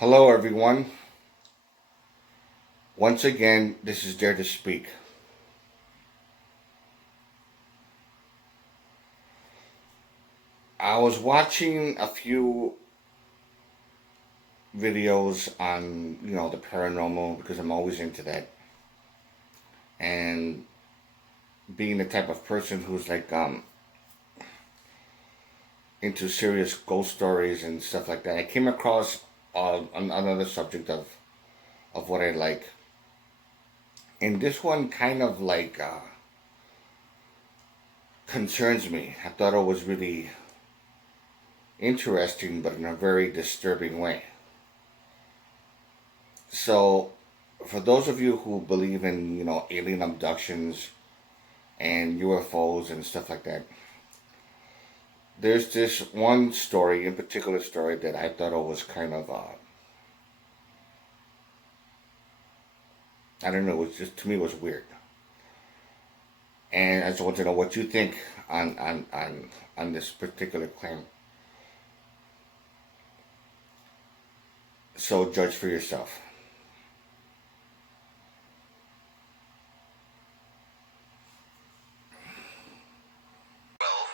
Hello, everyone. Once again, this is Dare to Speak. I was watching a few videos on, the paranormal because I'm always into that. And being the type of person who's into serious ghost stories and stuff like that, I came across another subject of what I like. And this one kind of concerns me. I thought it was really interesting, but in a very disturbing way. So, for those of you who believe in, alien abductions and UFOs and stuff like that, there's this one story, in particular story, that I thought it was kind of, I don't know, it was just, to me, it was weird. And I just want to know what you think on this particular claim. So, judge for yourself. Well,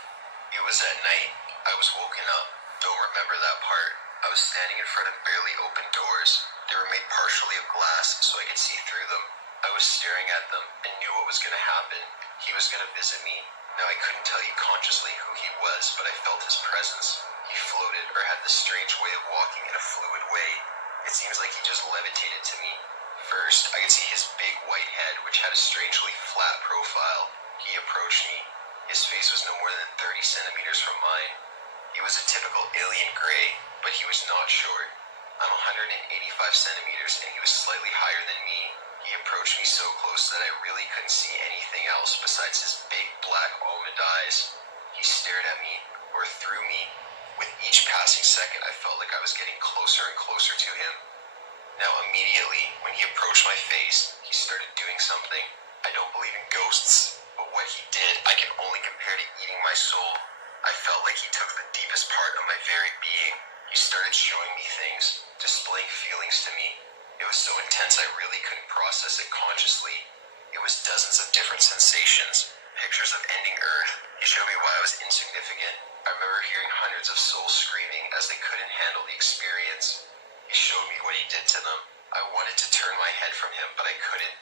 it was at night. I was woken up. Don't remember that part. I was standing in front of barely open doors. They were made partially of glass so I could see through them. I was staring at them and knew what was going to happen. He was going to visit me. Now I couldn't tell you consciously who he was, but I felt his presence. He floated or had this strange way of walking in a fluid way. It seems like he just levitated to me. First, I could see his big white head, which had a strangely flat profile. He approached me. His face was no more than 30 centimeters from mine. He was a typical alien gray, but he was not short. I'm 185 centimeters and he was slightly higher than me. He approached me so close that I really couldn't see anything else besides his big black almond eyes. He stared at me, or through me. With each passing second, I felt like I was getting closer and closer to him. Now immediately, when he approached my face, he started doing something. I don't believe in ghosts, but what he did, I can only compare to eating my soul. I felt like he took the deepest part of my very being. He started showing me things, displaying feelings to me. It was so intense I really couldn't process it consciously. It was dozens of different sensations, pictures of ending Earth. He showed me why I was insignificant. I remember hearing hundreds of souls screaming as they couldn't handle the experience. He showed me what he did to them. I wanted to turn my head from him, but I couldn't.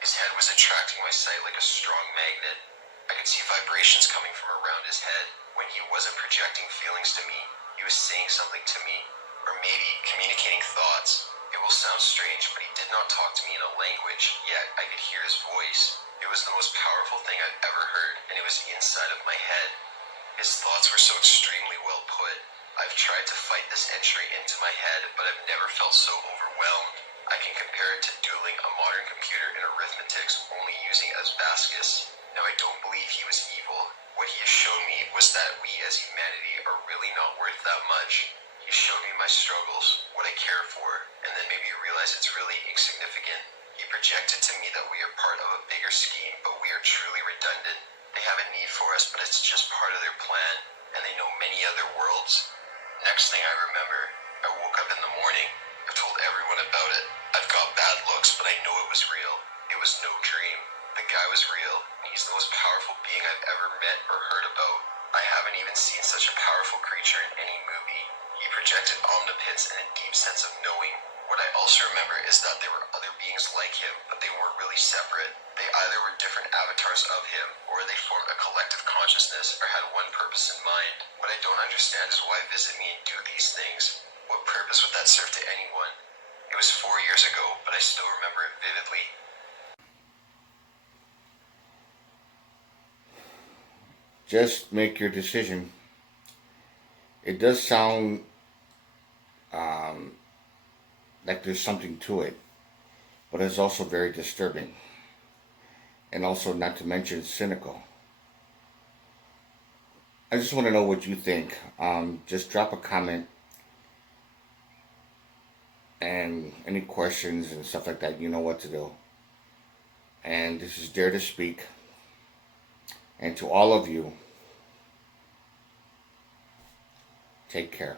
His head was attracting my sight like a strong magnet. I could see vibrations coming from around his head. When he wasn't projecting feelings to me, he was saying something to me, or maybe communicating thoughts. It will sound strange, but he did not talk to me in a language, yet I could hear his voice. It was the most powerful thing I've ever heard, and it was inside of my head. His thoughts were so extremely well put. I've tried to fight this entry into my head, but I've never felt so overwhelmed. I can compare it to dueling a modern computer in arithmetics only using Asbascus. Now I don't believe he was evil. What he has shown me was that we as humanity are really not worth that much. He showed me my struggles, what I care for, and then made me realize it's really insignificant. He projected to me that we are part of a bigger scheme, but we are truly redundant. They have a need for us, but it's just part of their plan, and they know many other worlds. Next thing I remember, I woke up in the morning. I've told everyone about it. I've got bad looks, but I know it was real. It was no dream. The guy was real, and he's the most powerful being I've ever met or heard about. I haven't even seen such a powerful creature in any movie. He projected omnipotence and a deep sense of knowing. What I also remember is that there were other beings like him, but they weren't really separate. They either were different avatars of him, or they formed a collective consciousness, or had one purpose in mind. What I don't understand is why visit me and do these things. What purpose would that serve to anyone? It was 4 years ago, but I still remember it vividly. Just make your decision. It does sound like there's something to it, but it's also very disturbing. And also, not to mention, cynical. I just want to know what you think. Just drop a comment and any questions and stuff like that. You know what to do. And this is Dare to Speak. And to all of you, take care.